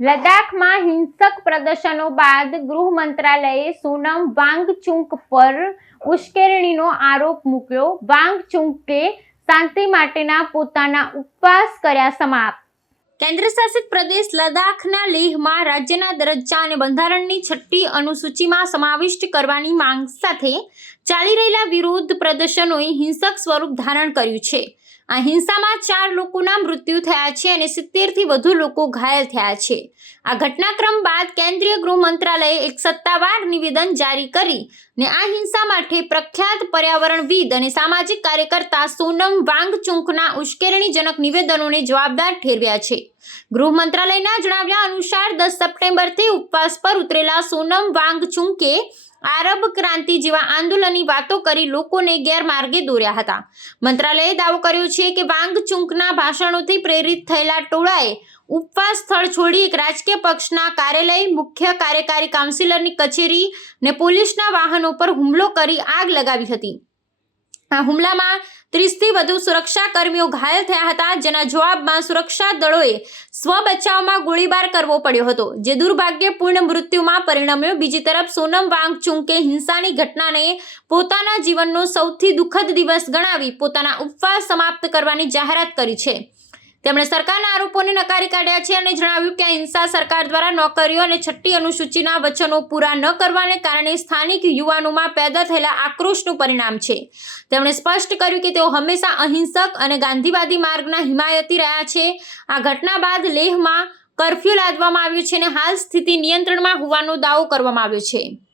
લદ્દાખમાં હિંસક પ્રદર્શનો બાદ ગૃહ મંત્રાલયે સોનમ વાંગચુક પર ઉશ્કેરણીનો આરોપ મૂક્યો. વાંગચુકે શાંતિ માટેના પોતાના ઉપવાસ કર્યા સમાપ્ત. કેન્દ્રશાસિત પ્રદેશ લદ્દાખના લેહમાં રાજ્યના દરજ્જા અને બંધારણની 6ઠ્ઠી અનુસૂચિમાં સમાવિષ્ટ કરવાની માંગ સાથે ચાલી રહેલા વિરોધ પ્રદર્શનોએ હિંસક સ્વરૂપ ધારણ કર્યું છે. આ હિંસામાં 4 લોકોના મૃત્યુ થયા છે અને 70થી વધુ લોકો ઘાયલ થયા છે. આ ઘટનાક્રમ બાદ કેન્દ્રીય ગૃહ મંત્રાલયે એક સત્તાવાર નિવેદન જારી કરીને આ હિંસા માટે પ્રખ્યાત પર્યાવરણવિદ અને સામાજિક કાર્યકર્તા સોનમ વાંગચુકના ઉશ્કેરણીજનક નિવેદનોને જવાબદાર ઠેરવ્યા છે. ગૃહ મંત્રાલયના જણાવ્યા અનુસાર 10 સપ્ટેમ્બરથી ઉપવાસ પર ઉતરેલા સોનમ વાંગચુકે આરબ ક્રાંતિ જેવા આંદોલનની વાતો કરી લોકોને ગેરમાર્ગે દોર્યા હતા. મંત્રાલયે દાવો કર્યો છે કે વાંગચુકના ભાષણોથી પ્રેરિત થયેલા ટોળાએ ઉપવાસ સ્થળ છોડી એક રાજકીય પક્ષના કાર્યાલય, મુખ્ય કાર્યકારી કાઉન્સિલરની કચેરી અને પોલીસના વાહનો પર હુમલો કરી આગ લગાવી હતી. આ હુમલામાં 30થી વધુ સુરક્ષાકર્મીઓ ઘાયલ થયા હતા, જેના જવાબમાં સુરક્ષા દળોએ સ્વ-બચાવમાં ગોળીબાર કરવો પડ્યો હતો, જે દુર્ભાગ્યપૂર્ણ મૃત્યુમાં પરિણમ્યો. બીજી તરફ સોનમ વાંગચુકે હિંસાની ઘટનાને પોતાના જીવનનો સૌથી દુઃખદ દિવસ ગણાવી પોતાના ઉપવાસ સમાપ્ત કરવાની જાહેરાત કરી છે. તેમણે સરકારના આરોપોને નકારી કાઢ્યા છે અને જણાવ્યું કે આ હિંસા સરકાર દ્વારા નોકરીઓ અને 6ઠ્ઠી અનુસૂચિના વચનો પૂરા ન કરવાને કારણે સ્થાનિક યુવાનોમાં પેદા થયેલા આક્રોશનું પરિણામ છે. તેમણે સ્પષ્ટ કર્યું કે તેઓ હંમેશા અહિંસક અને ગાંધીવાદી માર્ગના હિમાયતી રહ્યા છે. આ ઘટના બાદ લેહમાં કર્ફ્યુ લાદવામાં આવ્યો છે અને હાલ સ્થિતિ નિયંત્રણમાં હોવાનો દાવો કરવામાં આવ્યો છે.